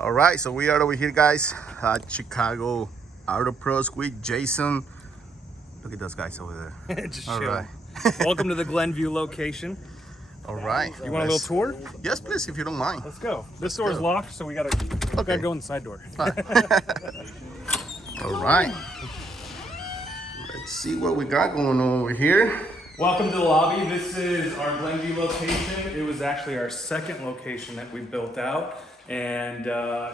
All right, so we are over here, guys, at Chicago Auto Pros with Jason. Look at those guys over there. Just all chill. right. Welcome to the Glenview location. All right. You want a little tour? Yes, please, if you don't mind. Let's go. This door is locked, so we gotta go in the side door. All right. Let's see what we got going on over here. Welcome to the lobby. This is our Glenview location. It was actually our second location that we built out. And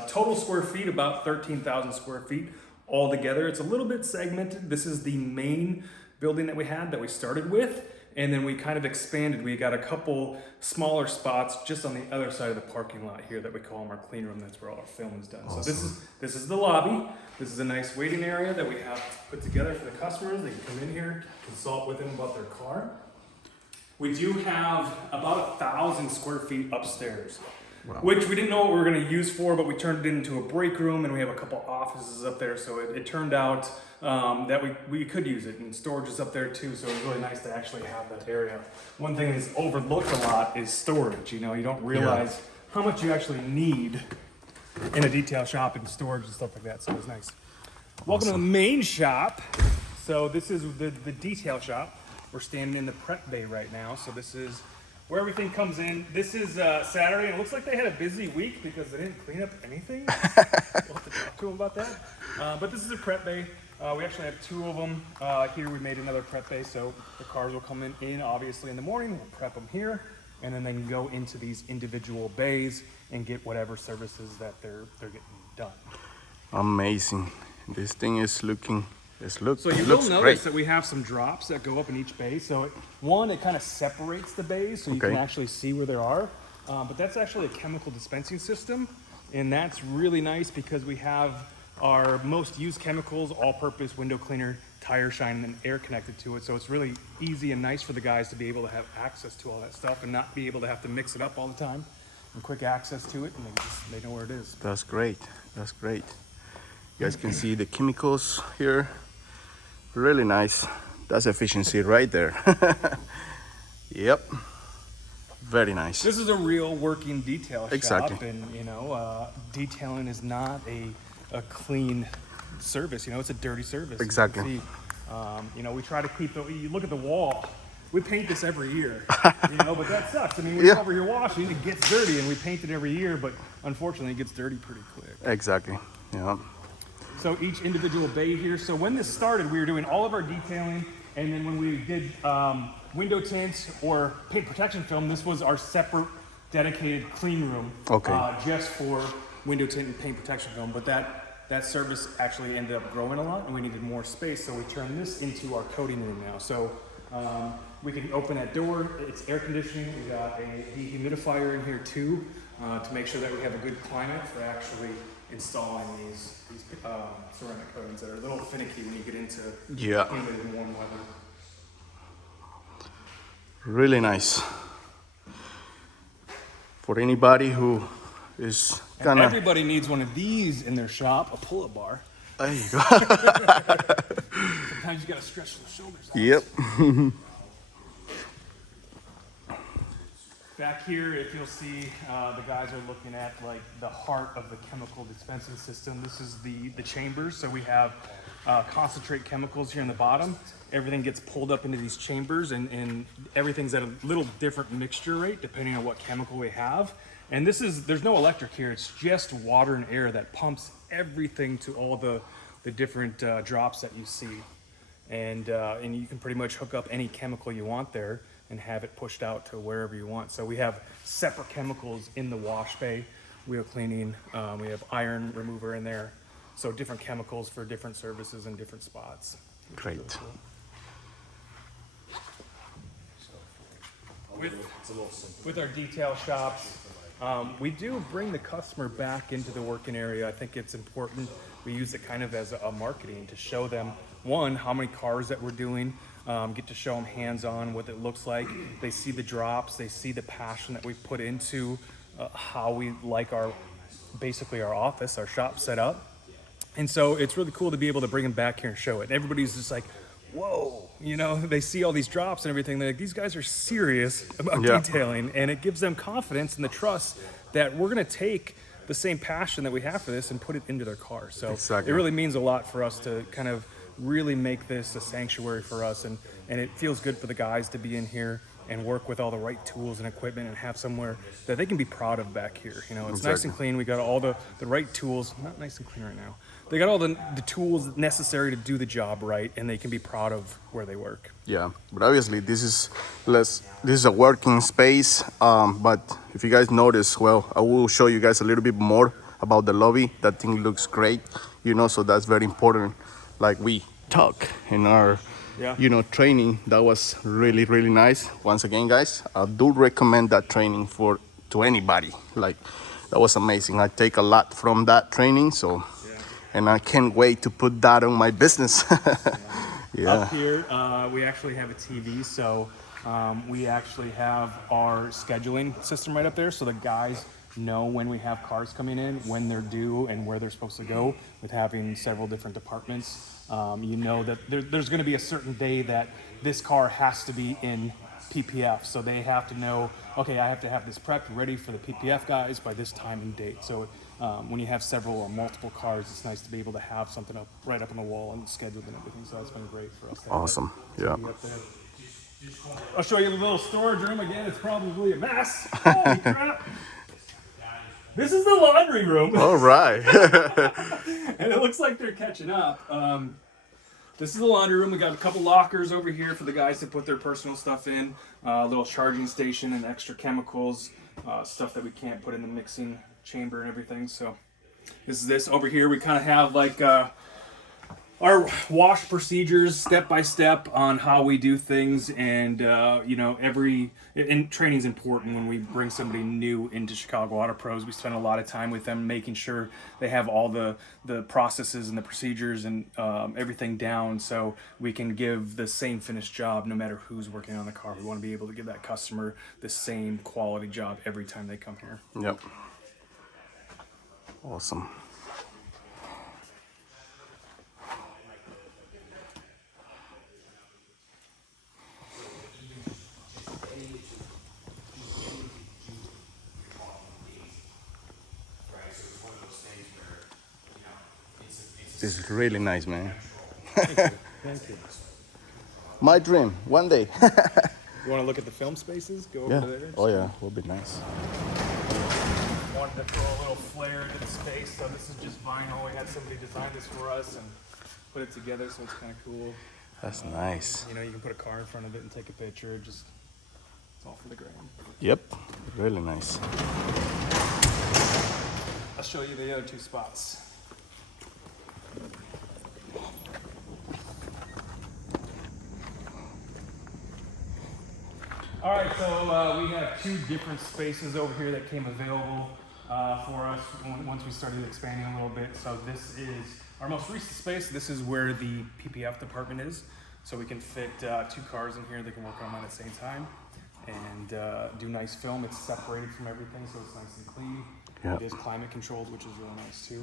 total square feet, about 13,000 square feet altogether. It's a little bit segmented. This is the main building that we had that we started with. And then we kind of expanded. We got a couple smaller spots just on the other side of the parking lot here that we call them our clean room. That's where all our film is done. Awesome. So this is the lobby. This is a nice waiting area that we have put together for the customers. They can come in here, consult with them about their car. We do have about 1,000 square feet upstairs. Wow. Which we didn't know what we were going to use for, but we turned it into a break room, and we have a couple offices up there, so it turned out that we could use it, and storage is up there too, so it was really nice to actually have that area. One thing that's overlooked a lot is storage. You know, you don't realize how much you actually need in a detail shop and storage and stuff like that, so it was nice. Awesome. Welcome to the main shop. So this is the detail shop. We're standing in the prep bay right now, so this is where everything comes in. This is Saturday, and it looks like they had a busy week because they didn't clean up anything. We'll have to talk to them about that. But this is a prep bay. We actually have two of them. Here we made another prep bay, so the cars will come in obviously in the morning. We'll prep them here, and then they can go into these individual bays and get whatever services that they're getting done. Amazing. This thing is looking... So you will notice that we have some drops that go up in each bay. So it kind of separates the bays so you can actually see where they are. But that's actually a chemical dispensing system. And that's really nice because we have our most used chemicals, all-purpose window cleaner, tire shine, and air connected to it. So it's really easy and nice for the guys to be able to have access to all that stuff and not be able to have to mix it up all the time. And quick access to it, and they know where it is. That's great. That's great. You guys can see the chemicals here. Really nice. That's efficiency right there. Yep. Very nice. This is a real working detail shop, and you know, detailing is not a clean service. You know, it's a dirty service. Exactly. You know, we try to keep you look at the wall. We paint this every year, you know, but that sucks. I mean, when you cover your washing, it gets dirty, and we paint it every year, but unfortunately, it gets dirty pretty quick. Exactly. Yeah. So each individual bay here. So when this started, we were doing all of our detailing, and then when we did window tint or paint protection film, this was our separate dedicated clean room, just for window tint and paint protection film. But that service actually ended up growing a lot, and we needed more space, so we turned this into our coating room now. So we can open that door. It's air conditioning. We got a dehumidifier in here too, to make sure that we have a good climate for actually installing these ceramic coatings that are a little finicky when you get into humid and warm weather. Really nice. For anybody who is and everybody needs one of these in their shop, a pull-up bar. There you go. Sometimes you gotta stretch the shoulders out. Yep. Back here, if you'll see, the guys are looking at like the heart of the chemical dispensing system. This is the chambers. So we have concentrate chemicals here in the bottom. Everything gets pulled up into these chambers, and everything's at a little different mixture rate depending on what chemical we have. And there's no electric here. It's just water and air that pumps everything to all the different drops that you see. And you can pretty much hook up any chemical you want there and have it pushed out to wherever you want. So we have separate chemicals in the wash bay, wheel cleaning, we have iron remover in there. So different chemicals for different services and different spots. Great. Really cool. With our detail shops, we do bring the customer back into the working area. I think it's important. We use it kind of as a marketing to show them, one, how many cars that we're doing, get to show them hands-on what it looks like. They see the drops, they see the passion that we put into how we like basically our office, our shop set up. And so it's really cool to be able to bring them back here and show it. And everybody's just like, whoa, you know, they see all these drops and everything. They're like, these guys are serious about detailing, and it gives them confidence and the trust that we're gonna take the same passion that we have for this and put it into their car. So Exactly. it really means a lot for us to kind of really make this a sanctuary for us, and it feels good for the guys to be in here and work with all the right tools and equipment and have somewhere that they can be proud of back here. You know, it's nice and clean. We got all the right tools. Not nice and clean right now. They got all the tools necessary to do the job right, and they can be proud of where they work. Yeah, but obviously this is a working space. But if you guys notice, well, I will show you guys a little bit more about the lobby. That thing looks great, you know, so that's very important. Like we talk in our you know, training, that was really, really nice. Once again, guys, I do recommend that training to anybody. Like, that was amazing. I take a lot from that training, so and I can't wait to put that on my business. Up here, we actually have a TV, so we actually have our scheduling system right up there, so the guys know when we have cars coming in, when they're due, and where they're supposed to go. With having several different departments, you know that there's going to be a certain day that this car has to be in PPF, so they have to know, okay, I have to have this prepped ready for the PPF guys by this time and date. So when you have several or multiple cars, it's nice to be able to have something right up on the wall and scheduled and everything. So that's been great for us. Awesome. Yeah. Up there. I'll show you the little storage room again. It's probably a mess. Holy crap! This is the laundry room. All right. And it looks like they're catching up. This is the laundry room. We got a couple lockers over here for the guys to put their personal stuff in. A little charging station and extra chemicals, stuff that we can't put in the mixing chamber and everything. So this over here. We kind of have like our wash procedures step by step on how we do things, and you know, and training is important. When we bring somebody new into Chicago Auto Pros, we spend a lot of time with them making sure they have all the processes and the procedures and everything down, so we can give the same finished job no matter who's working on the car. We want to be able to give that customer the same quality job every time they come here. Yep. Awesome. This is really nice, man. Thank you. My dream, one day. You want to look at the film spaces? Go over Yeah. there. Oh yeah, will be nice. Wanted to throw a little flair into the space, so this is just vinyl. We had somebody design this for us and put it together, so it's kind of cool. That's nice. You know, you can put a car in front of it and take a picture. It's all for the gram. Yep, really nice. I'll show you the other two spots. All right, so we have two different spaces over here that came available for us once we started expanding a little bit. So this is our most recent space. This is where the PPF department is. So we can fit two cars in here. They can work on them at the same time and do nice film. It's separated from everything, so it's nice and clean. Yeah. It is climate controlled, which is really nice too.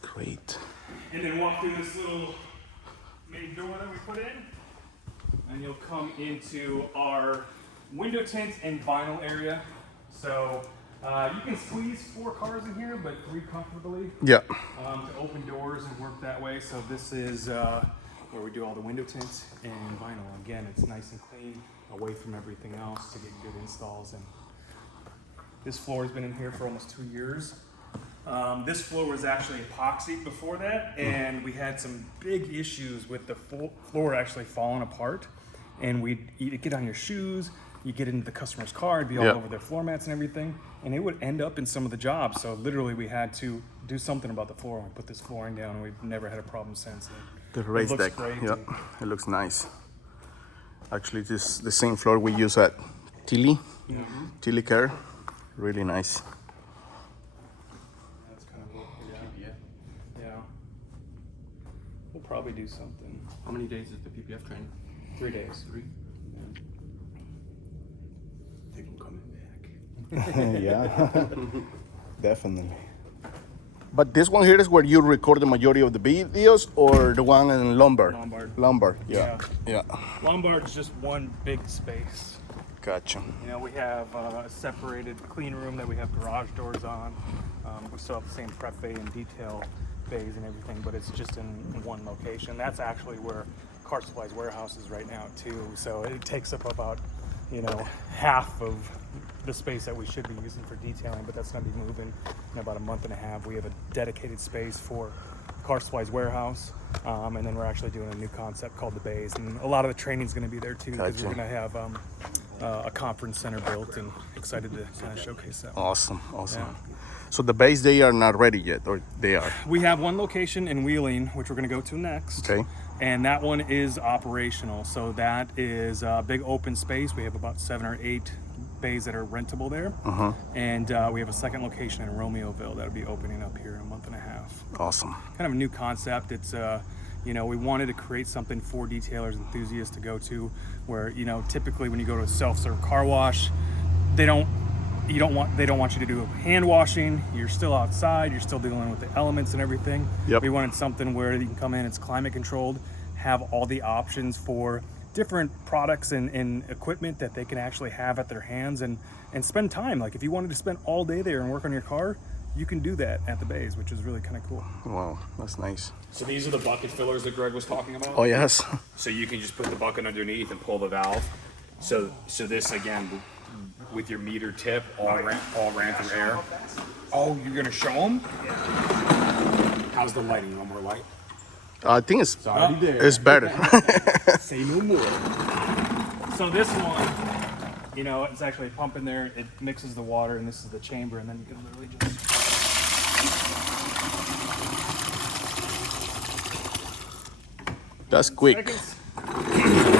Great. And then walk through this little main door that we put in, and you'll come into our window tint and vinyl area. So you can squeeze 4 cars in here, but 3 comfortably. Yeah. To open doors and work that way. So this is where we do all the window tints and vinyl. Again, it's nice and clean, away from everything else to get good installs. And this floor has been in here for almost 2 years. This floor was actually epoxy before that, and we had some big issues with the floor actually falling apart. And you'd get on your shoes, you get into the customer's car, it'd be all over their floor mats and everything, and it would end up in some of the jobs. So literally we had to do something about the floor, and we put this flooring down, and we've never had a problem since. The raised deck. Great. Yeah, it looks nice. Actually, this is the same floor we use at Tilly, Tilly Care. Really nice. That's kind of what, yeah. We'll probably do something. How many days is the PPF training? 3 days. 3? I think I'm coming back. Yeah, definitely. But this one here is where you record the majority of the videos, or the one in Lombard? Lombard. Lombard, yeah. Lombard Lombard's just one big space. Gotcha. You know, we have a separated clean room that we have garage doors on. We still have the same prep bay and detail bays and everything, but it's just in one location. That's actually where Car Supply's warehouse is right now too. So it takes up about, you know, half of the space that we should be using for detailing, but that's gonna be moving in about a month and a half. We have a dedicated space for Car Supply's warehouse, and then we're actually doing a new concept called the Bays, and a lot of the training's going to be there too, because Gotcha. we're going to have a conference center built, and excited to kind of showcase that. Awesome. Yeah. So the base, they are not ready yet, or they are? We have one location in Wheeling, which we're going to go to next. Okay. And that one is operational. So that is a big open space. We have about 7 or 8 bays that are rentable there. And we have a second location in Romeoville that'll be opening up here in a month and a half. Awesome. Kind of a new concept. It's you know, we wanted to create something for detailers, enthusiasts to go to, where, you know, typically when you go to a self-serve car wash, they don't want you to do hand washing. You're still outside, you're still dealing with the elements and everything. Yep. We wanted something where you can come in, it's climate controlled, have all the options for different products and equipment that they can actually have at their hands and spend time. Like if you wanted to spend all day there and work on your car, you can do that at the bays, which is really kind of cool. Wow, that's nice. So these are the bucket fillers that Greg was talking about? Oh, yes. So you can just put the bucket underneath and pull the valve. So this again, with your meter tip, all ran through air. Oh, you're gonna show them? How's the lighting? You want more light? I think it's already there. It's better. Say no more. So this one, you know, it's actually a pump in there. It mixes the water, and this is the chamber, and then you can literally just. That's quick. Seconds.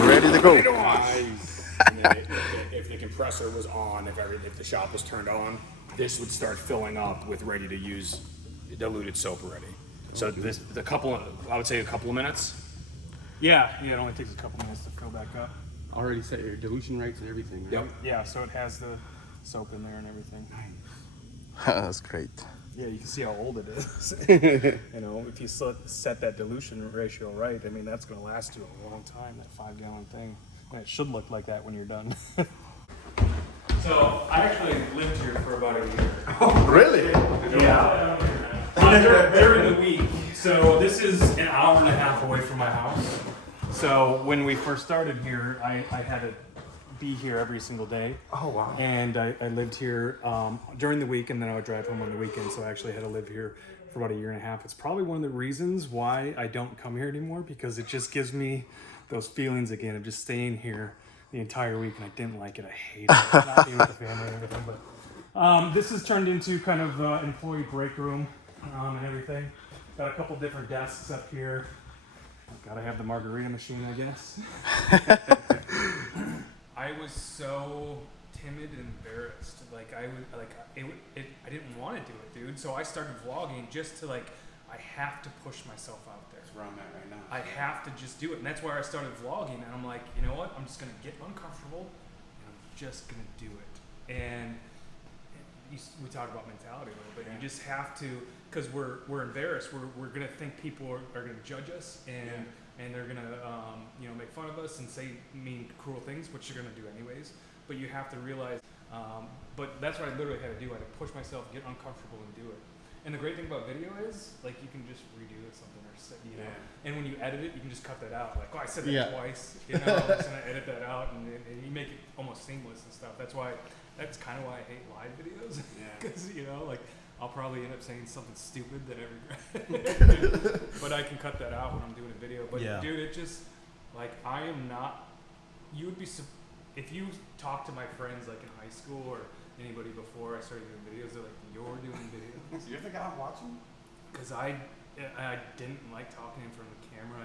Ready to go. Nice. And then if the compressor was on, if the shop was turned on, this would start filling up with ready to use diluted soap already. So I would say a couple of minutes. Yeah, it only takes a couple minutes to fill back up. Already set your dilution rates and everything, right? Yep. Yeah, so it has the soap in there and everything. That's great. Yeah, you can see how old it is. You know, if you set that dilution ratio right, I mean, that's going to last you a long time, that 5-gallon thing. And it should look like that when you're done. So, I actually lived here for about a year. Oh, really? Yeah. During the week. So, this is an hour and a half away from my house. So, when we first started here, I had to be here every single day. Oh, wow. And I lived here during the week, and then I would drive home on the weekend. So I actually had to live here for about a year and a half. It's probably one of the reasons why I don't come here anymore, because it just gives me those feelings again of just staying here the entire week, and I didn't like it. I hated it, not being with the family and everything. But this has turned into kind of an employee break room and everything. Got a couple different desks up here. Gotta have the margarita machine, I guess. I was so timid and embarrassed. I didn't want to do it, dude. So I started vlogging just to I have to push myself out there. That's where I'm at right now. I have to just do it, and that's where I started vlogging. And I'm like, you know what? I'm just gonna get uncomfortable, and I'm just gonna do it. And we talk about mentality a little bit. Yeah. You just have to, because we're embarrassed. We're gonna think people are gonna judge us, and they're gonna make fun of us and say mean, cruel things, which you're gonna do anyways. But you have to realize. But that's what I literally had to do. I had to push myself, get uncomfortable, and do it. And the great thing about video is, you can just redo it something or you know. Yeah. And when you edit it, you can just cut that out. I said that twice. You know, I'm just gonna edit that out, and you make it almost seamless and stuff. That's kind of why I hate live videos. Because I'll probably end up saying something stupid that I regret. But I can cut that out when I'm doing a video. But dude, it just I am not. You would be if you talk to my friends in high school or anybody before I started doing videos, they're like, "You're doing videos." You're the guy I'm watching? Because I didn't like talking in front of the camera.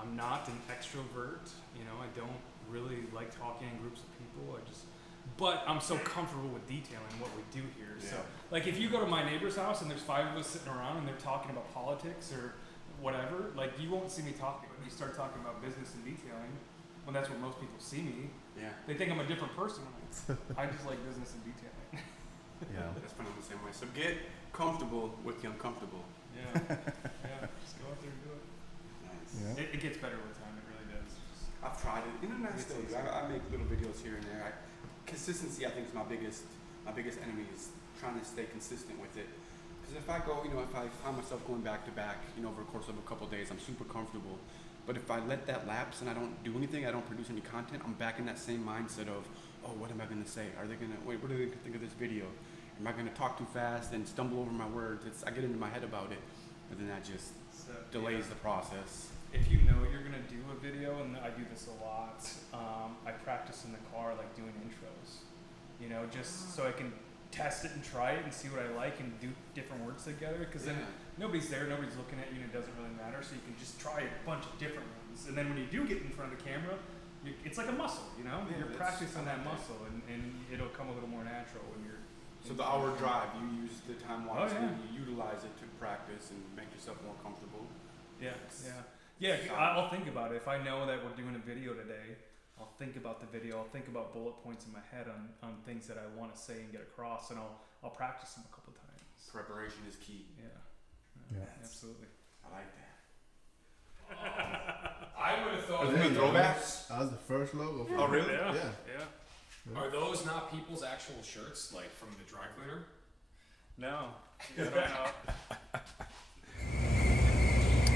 I'm not an extrovert. I don't really like talking in groups of people. But I'm so comfortable with detailing what we do here. Yeah. So, if you go to my neighbor's house and there's 5 of us sitting around and they're talking about politics or whatever, you won't see me talking. When you start talking about business and detailing, when that's what most people see me, they think I'm a different person. I just like business and detailing. Yeah, that's kind of the same way. So get comfortable with the uncomfortable. Yeah, just go out there and do it. Nice. Yeah. It gets better with time. It really does. I've tried it. Nice things. I make little videos here and there. consistency, I think, is my biggest enemy, is trying to stay consistent with it. Because if I go, if I find myself going back to back, over the course of a couple of days, I'm super comfortable. But if I let that lapse and I don't do anything, I don't produce any content, I'm back in that same mindset of, oh, what am I going to say? What are they going to think of this video? Am I going to talk too fast and stumble over my words? I get into my head about it, and then that just delays the process. If you know you're gonna do a video, and I do this a lot, I practice in the car, like doing intros, just so I can test it and try it and see what I like and do different words together, because then nobody's there, nobody's looking at you, and it doesn't really matter, so you can just try a bunch of different ones. And then when you do get in front of the camera, it's like a muscle, you're practicing that muscle, and it'll come a little more natural when you're. So the hour drive, you use the time wisely, you utilize it to practice and make yourself more comfortable. Yeah, I'll think about it. If I know that we're doing a video today, I'll think about the video. I'll think about bullet points in my head on things that I want to say and get across, and I'll practice them a couple times. Preparation is key. Yeah, absolutely. I like that. I would have thought. Are they throwbacks? That was the first logo. Oh, really? Yeah. Are those not people's actual shirts, like from the dry cleaner? No. I don't know.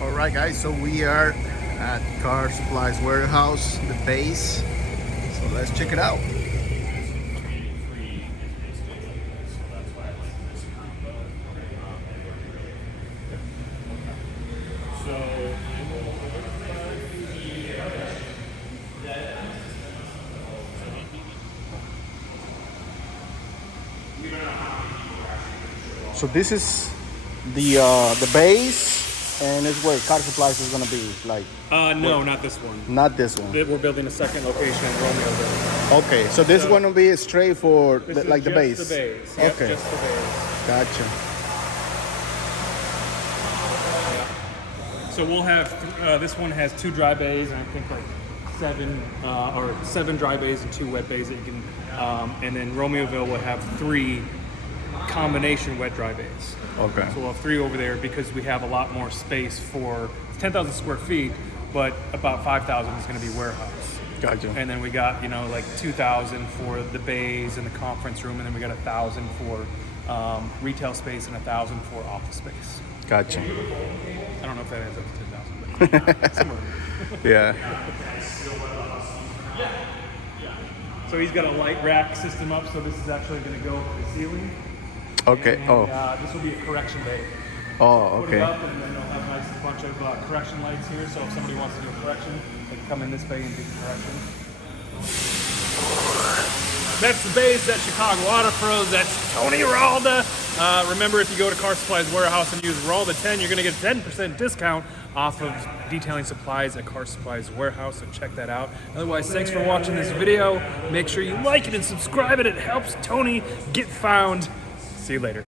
All right, guys, so we are at Car Supplies Warehouse, the base. So let's check it out. So this is the base, and it's where Car Supplies is gonna be, like. No, not this one. Not this one. We're building a second location in Romeoville. Okay, so this one will be straight for the base. The base. Yep, Okay. Just the base. Gotcha. So we'll have this one has 2 dry bays, and I think like 7 dry bays and 2 wet bays that you can, and then Romeoville will have 3 combination wet dry bays. Okay. So we'll have 3 over there because we have a lot more space for 10,000 square feet, but about 5,000 is going to be warehouse. Gotcha. And then we got, like 2,000 for the bays and the conference room, and then we got 1,000 for retail space and 1,000 for office space. Gotcha. I don't know if that adds up to 10,000, but somewhere. Yeah. So he's got a light rack system up, so this is actually going to go to the ceiling. Okay. And, this will be a correction bay. Oh, Put it okay. up, and then they'll have a nice bunch of correction lights here, so if somebody wants to do a correction, they can come in this bay and do the correction. That's the bays, that's Chicago Auto Pros, that's Tony Ralda. Remember, if you go to Car Supplies Warehouse and use Ralda10, you're going to get a 10% discount off of detailing supplies at Car Supplies Warehouse, so check that out. Otherwise, thanks for watching this video. Make sure you like it and subscribe it. It helps Tony get found. See you later.